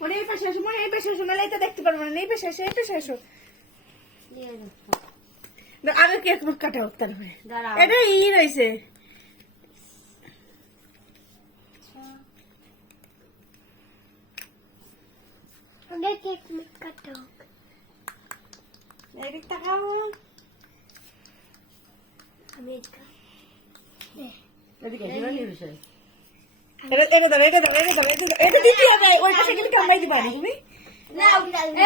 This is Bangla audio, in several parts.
মনে এই পাশে আসো, মনে এই পাশে আসো, নাহলে এটা দেখতে পারবো না। এই পাশে আসো, এই পাশে আসো। আগে কেক কাটা হোক তারপরে। এটা রয়েছে। কেক কাটা হোক। এদিক তাকাও। আমি এদিকে এটা দিতে হবে। ওই পাশে কিন্তু কামাই দিবা না তুমি।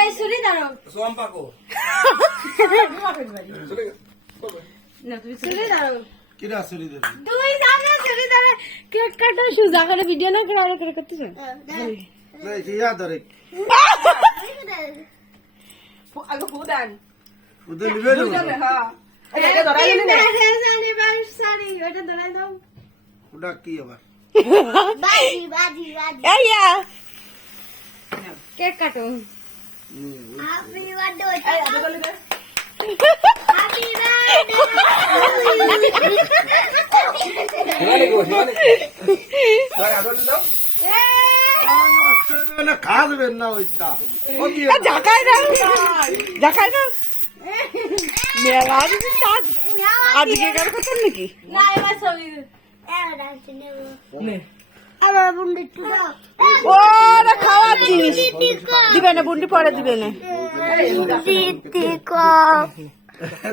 এই সুরি দাঁড়াও। সোমপাকো না তুমি চলে দাও। কিরা সুরি দেবে তুই জানা চলে দাঁড়া। কেক কাটা সুজা করে ভিডিও না করে আর করে করতেছ। নাই কিয়া ধরে আগে ফুদান। উদে নিবে না হ্যাঁ এটা ধরাই নে। ওটা ধরাই দাও। উডা কি আবার বাজি এইয়া কেক কাটো। Happy birthday. এই আগে বলে দে। Happy birthday. না খাবেন না ওইটা ঝাঁকাই দাও, ঝাঁকাই দাও। মেলা আজকে কার কথা নাকি? না এবার ছবি নে। আমার বন্ধু একটু দাও। ও না খাওয়ার জিনিস দিবে না, বুন্ডি পরে দিবে না।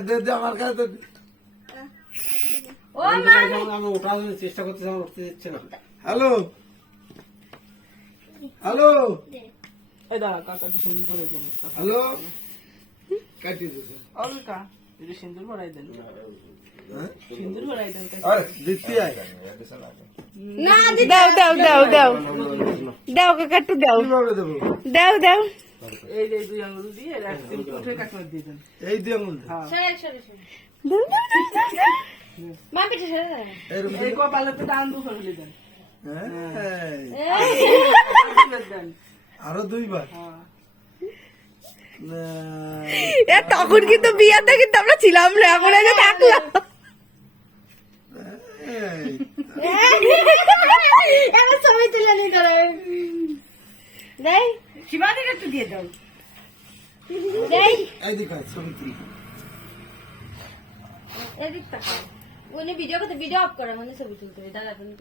দে দে আমার কাছে ও মা আমি ওঠানোর চেষ্টা করতেছি, আমার উঠতে দিচ্ছে না। হ্যালো হ্যালো এই দাঁড়া কাকা সিন্দুর পরে দেন। হ্যালো কাটিয়ে দিছে অলকা একটু সিন্দুর পরাই দেন। সিন্দুর পরাই দেন। আরে দিতে আয় না দাও দাও দাও দাও দাও কাকা একটু দাও কিভাবে দেবো দাও দাও। এই যে দুই আঙুল দিয়ে রাখতে উঠে কাটমা দিয়ে দেন। এই দিয়ে মূল সরে সরে দাও দাও দাও দাও। মা পিছে সরে দাও। এরকম এই কপালে তো ডান দুখন দিয়ে দেন। দেন। আরো দুইবার এ তখন কিন্তু বিয়াতে কিন্তু আমরা ছিলাম না, এখন এসে থাকলাম। এবার ছবি তুলে নি করে দেই শিবানীকে একটু দিয়ে দাও। দেই এইদিকে ছবি তুলি এদিক তাকাও। উনি ভিডিও করতে ভিডিও অফ করে মানে ছবি তুলতে দাদা তুমি